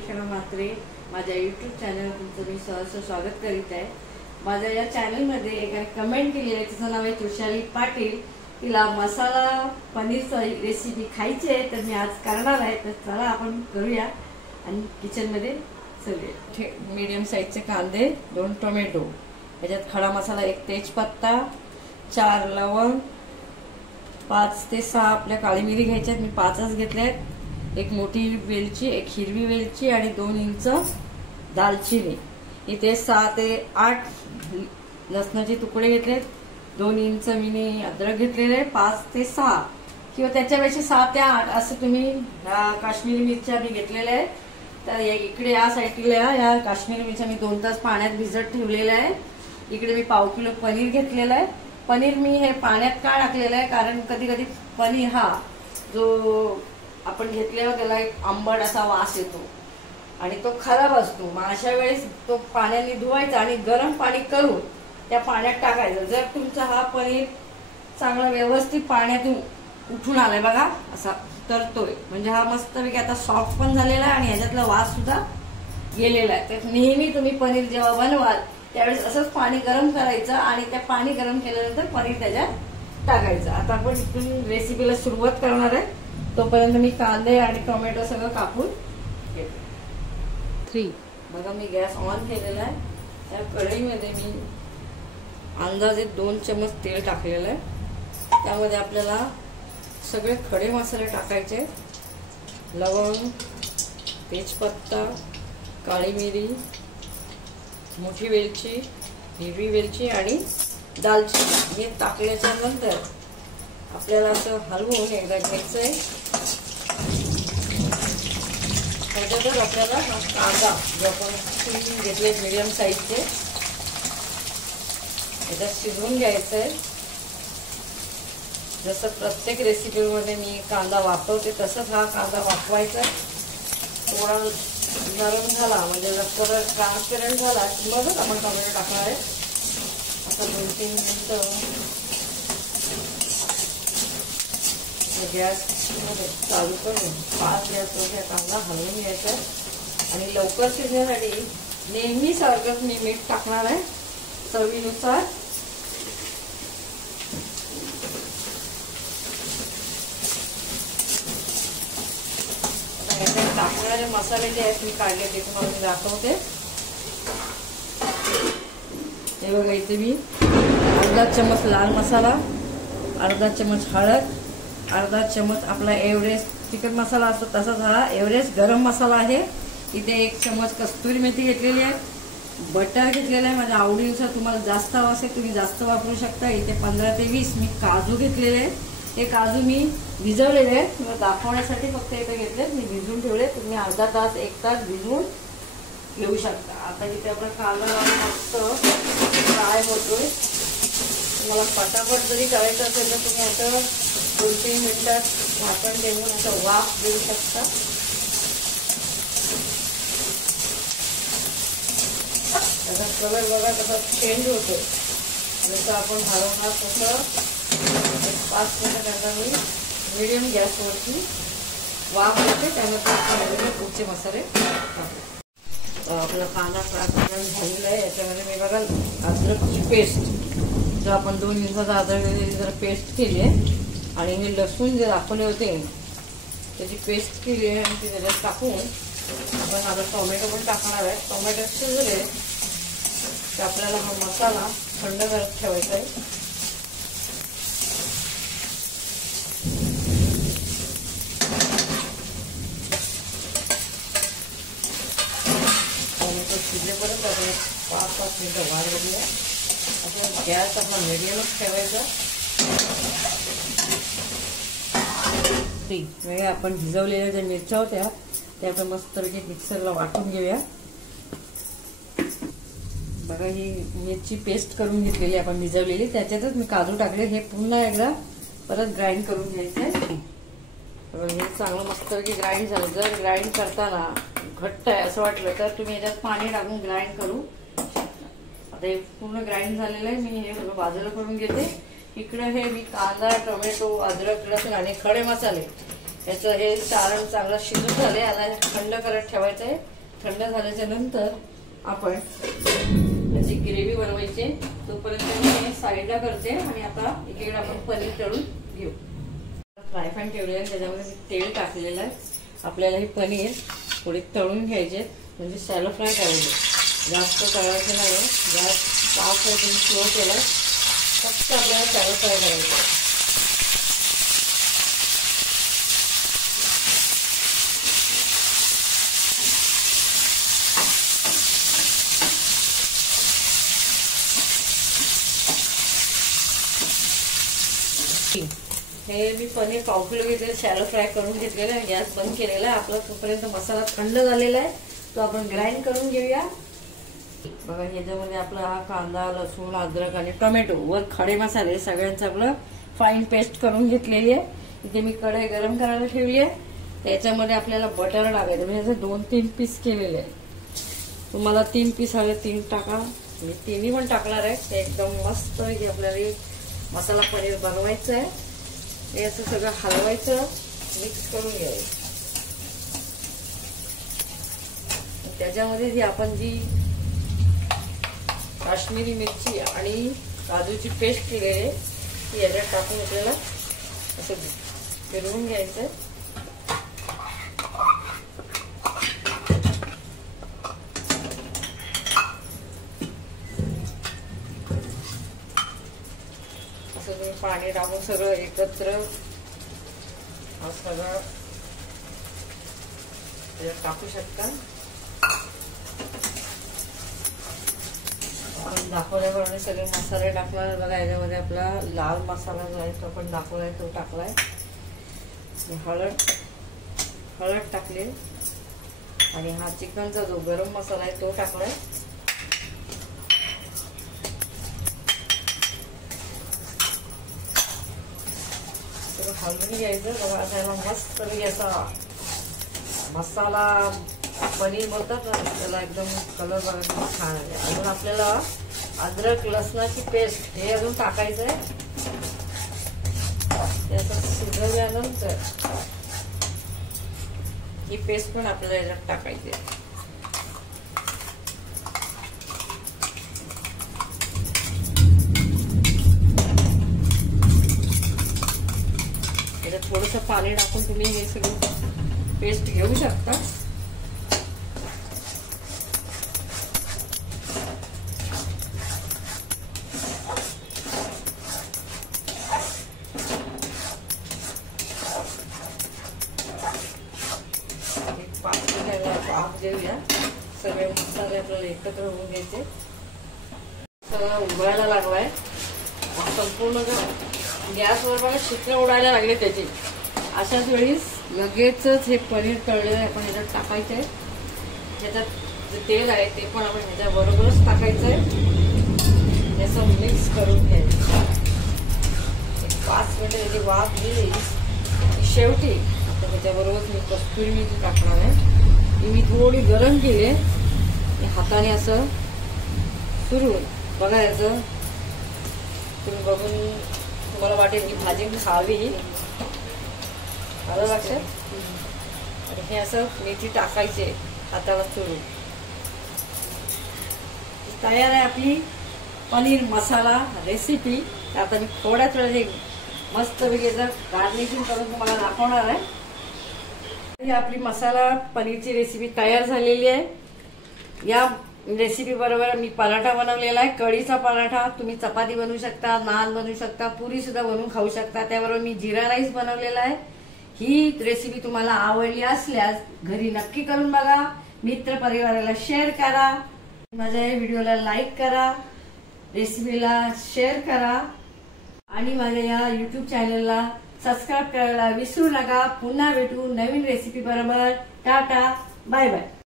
सुलक्षणा म्हात्रे माझ्या YouTube channel तुमचं मी सहर्ष स्वागत करीत आहे। माझ्या या चॅनलमध्ये एका कमेंट केली आहे, तिचं नाव आहे तुषाली पाटील। तिला मसाला पनीरची रेसिपी खायची आहे, तर मी आज करणार आहे। तर चला आपण करूया आणि किचनमध्ये चलूया। मीडियम साईजचे कांदे, 2 टोमॅटो, याच्यात खडा मसाला 1 तेजपत्ता, 4 लवंग, 5 ते 6 आपल्या काळी मिरी घ्यायच्या, मी 5च घेतल्या आहेत। एक मोठी वेलची, एक हिरवी वेलची आणि 2 इंच दालचिनी। इथे 6 ते 8 लसणाचे तुकडे घेतलेत, 2 इंच मी अद्रक घेतलेले आहे, 5 ते 6 किंवा त्याच्यापेक्षा 6 ते 8 असं तुम्ही काश्मीरी मिरच्या मी घेतलेल्या आहे। तर इकडे या साईडला या काश्मीरी मिरच्या मी 2 तास पाण्यात भिजत ठेवलेल्या आहे। इकडे मी पाव किलो पनीर घेतलेला आहे। पनीर मी हे पाण्यात का टाकलेलं आहे, कारण कधी कधी पनीर हा जो आपण घेतल्यावर त्याला एक आंबट असा वास येतो आणि तो खराब असतो। मग अशा वेळेस तो पाण्याने धुवायचा आणि गरम पाणी करून त्या पाण्यात टाकायचं। जर तुमचा हा पनीर चांगला व्यवस्थित पाण्यातून उठून आलाय बघा, असा तरतोय, म्हणजे हा मस्तपैकी आता सॉफ्ट पण झालेला आहे आणि ह्याच्यातला वास सुद्धा गेलेला आहे। तर नेहमी तुम्ही पनीर जेव्हा बनवाल त्यावेळेस असंच पाणी गरम करायचं आणि त्या पाणी गरम केल्यानंतर पनीर त्याच्यात टाकायचं। आता आपण इथून रेसिपीला सुरुवात करणार आहे, तोपर्यंत मी कांदे आणि टोमॅटो सगळं कापून घेते। 3 बघा मी गॅस ऑन केलेला आहे। त्या कढईमध्ये मी अंदाजे 2 चमच तेल टाकलेलं आहे। त्यामध्ये आपल्याला सगळे खडे मसाले टाकायचे, लवंग, तेजपत्ता, काळी मिरी, मोठी वेलची, हिरवी वेलची आणि दालचिनी हे टाकल्याच्या नंतर आपल्याला असं हलवून एकदा घ्यायचंय। त्याच्यातच आपल्याला हा कांदा जो आपण घेतले मीडियम साईजचे याच्यात शिजवून घ्यायचंय। जसं प्रत्येक रेसिपीमध्ये मी कांदा वापरते तसंच हा कांदा वापरायचा। थोडा नरम झाला म्हणजे कलर ट्रान्सपरंट झाला की मगच आपण टोमॅटो टाकणार आहे। आता 2-3 मिनिटं गॅस चालू करून 5 गॅसवर कांदा हलवून घ्यायचा आणि लवकर शिजण्यासाठी नेहमी सारखंच मी मीठ टाकणार आहे चवीनुसार। टाकणारे मसाले जे आहेत मी काढले ते तुम्हाला मी दाखवते। हे बघा, इथे मी अर्धा चमच लाल मसाला, अर्धा चमच हळद, अर्धा चमच आपला एव्हरेस्ट चिकन मसाला असतो तसाच हा एव्हरेस्ट गरम मसाला आहे। इथे 1 चमच कस्तुरी मेथी घेतलेली आहे, बटर घेतलेलं आहे, माझ्या आवडीनुसार तुम्हाला जास्त हवं असेल तुम्ही जास्त वापरू शकता। इथे 15 ते 20 मी काजू घेतलेले आहेत। हे काजू मी भिजवलेले आहेत, तुम्हाला दाखवण्यासाठी फक्त इथे घेतले, मी भिजवून ठेवले। तुम्ही अर्धा तास 1 तास भिजवून घेऊ शकता। आता इथे आपला कांदा मस्त फ्राय होतोय। तुम्हाला पटापट जरी करायचं असेल तर तुम्ही आता 2-3 मिनिटात झाकण देऊन असं वाफ देऊ शकता। त्याचा कलर बघा कसा चेंज होतोय, जसं आपण हलवणार तसं 5 मिनिटांना मी मीडियम गॅसवरती वाफ देते। त्यानंतर आपण पुढचे मसाले टाकतो। आपला कांदा फ्राय झालेला आहे। याच्यामध्ये मी बघा अद्रकची पेस्ट, जो आपण 2 इंचाचा अद्रक जरा पेस्ट केली आहे आणि हे लसूण जे दाखवले होते त्याची पेस्ट केली आहे आणि ती त्याच्यात टाकून आपण आता टोमॅटो पण टाकणार आहे। टोमॅटो शिजले की आपल्याला हा मसाला थंड करत ठेवायचा आहे। टोमॅटो शिजलेपर्यंत आपण 5-5 मिनिटं वाट बघूया। आपण गॅस आपला मिडियमच ठेवायचा। आपण भिजवलेल्या ज्या मिरच्या होत्या त्या आपण मस्तपैकी मिक्सरला वाटून घेऊया। बघा ही मिरची पेस्ट करून घेतलेली आपण भिजवलेली, त्याच्यातच मी काजू टाकले। हे पुन्हा एकदा परत ग्राइंड करून घ्यायचंय। हे चांगलं मस्तपैकी ग्राइंड झालं। जर ग्राइंड करताना घट्ट आहे असं वाटलं तर तुम्ही याच्यात पाणी टाकून ग्राइंड करू शकता। आता हे पूर्ण ग्राइंड झालेलं आहे, मी हे सगळं बाजूला करून घेते। इकडे हे मी कांदा, टोमॅटो, अद्रक, लसूण आणि खडे मसाले याचं हे सारण चांगलं शिजून झालं, याला थंड करत ठेवायचं आहे. थंड झाल्याच्या नंतर आपण त्याची ग्रेव्ही बनवायची. तोपर्यंत मी साईडला करते आणि आता इकडे आपण पनीर तळून घेऊ. फ्राय पॅन ठेवले आहे, त्याच्यामध्ये मी तेल टाकलेलं आहे. आपल्याला हे पनीर थोडी तळून घ्यायचे, म्हणजे शॅलो फ्राय करायचे, जास्त तळायचं नाही. गॅस साफ आहे तुम्ही स्लो केला, फक्त आपल्याला शॅलो फ्राय करायचं. हे मी पनीर पाव किलो घेतले, शॅलो फ्राय करून घेतलेलं आहे. गॅस बंद केलेला आहे आपला. तोपर्यंत मसाला थंड झालेला आहे, तो आपण ग्राइंड करून घेऊया. बघा ह्याच्यामध्ये आपला हा कांदा, लसूण, अद्रक आणि टोमॅटो वर खडे मसाले सगळ्यांचं आपलं फाईन पेस्ट करून घेतलेली आहे. इथे मी कढई गरम करायला ठेवली आहे. त्याच्यामध्ये आपल्याला बटर टाकायचं, म्हणजे 2-3 पीस केलेले आहे. तुम्हाला 3 पीस हवे 3 टाका, मी 3 पण टाकणार आहे. ते एकदम मस्त हे आपल्याला मसाला पनीर बनवायचं आहे. हे असं सगळं हलवायचं, मिक्स करून घ्यायचं. त्याच्यामध्ये जी आपण काश्मीरी मिरची आणि काजूची पेस्ट केलेली आहे ती याच्यात टाकून आपल्याला असं फिरवून घ्यायचं. असं तुम्ही पाणी टाकून सगळं एकत्र सगळं त्याच्यात टाकू शकता. आपण दाखवल्याप्रमाणे सगळे मसाले टाकणार. बघा याच्यामध्ये आपला लाल मसाला जो आहे तो आपण दाखवलाय, तो टाकलाय. हळद टाकली आणि हा चिकनचा जो गरम मसाला आहे तो टाकलाय. सगळं हलवून घ्यायचं. बघा त्याला मस्त असा मसाला पनीर बोलतात ना, त्याला एकदम कलर बघा छान आहे. अजून आपल्याला अद्रक लसणाची पेस्ट हे अजून टाकायचं आहे. ते असं शिजवल्यानंतर ही पेस्ट पण आपल्याला याच्यात टाकायची आहे. त्याच्यात थोडंसं पाणी टाकून तुम्ही हे सगळं पेस्ट घेऊ शकता. देऊया. सगळे मसाले आपल्याला एकत्र होऊन घ्यायचे. सगळं उभरायला लागलाय संपूर्ण. गॅसवर बघा शिट्ट्या उडायला लागले त्याची. अशाच वेळीस लगेचच हे पनीर तळलेलं आहे आपण ह्याच्यात टाकायचं आहे. ह्याच्यात जे तेल आहे ते पण आपण ह्याच्या बरोबरच टाकायचं आहे. याचं मिक्स करून घ्यायचं. 5 मिनिटं याची वाफ दिली की शेवटी आता त्याच्याबरोबरच मी कस्तुरी मेथी टाकणार आहे. मी थोडी गरम केली, हाताने असं फिरवून बघायचं. तुम्ही बघून तुम्हाला वाटेल की भाजी खावी, आलं लक्षात. आणि हे असं मेथी टाकायचे हाताला फिरवून. तयार आहे आपली पनीर मसाला रेसिपी. आता मी थोड्याच वेळात मस्त वेगळं गार्निशिंग करून तुम्हाला दाखवणार आहे. ही आपली मसाला पनीरची रेसिपी तयार झालेली आहे. या रेसिपी बरोबर मी पराठा बनवलेला आहे, कढीचा पराठा. तुम्ही चपाती बनवू शकता, नान बनवू शकता, पुरी सुद्धा बनवून खाऊ शकता. त्याबरोबर मी जिरा राईस बनवलेला आहे. ही रेसिपी तुम्हाला आवडली असल्यास घरी नक्की करून बघा. मित्र परिवाराला शेअर करा. माझ्या या व्हिडिओला लाईक करा, रेसिपीला शेअर करा आणि माझ्या या YouTube चॅनलला सबस्क्राईब करायला विसरू नका. पुन्हा भेटू नवीन रेसिपी बरोबर. Tata, bye bye.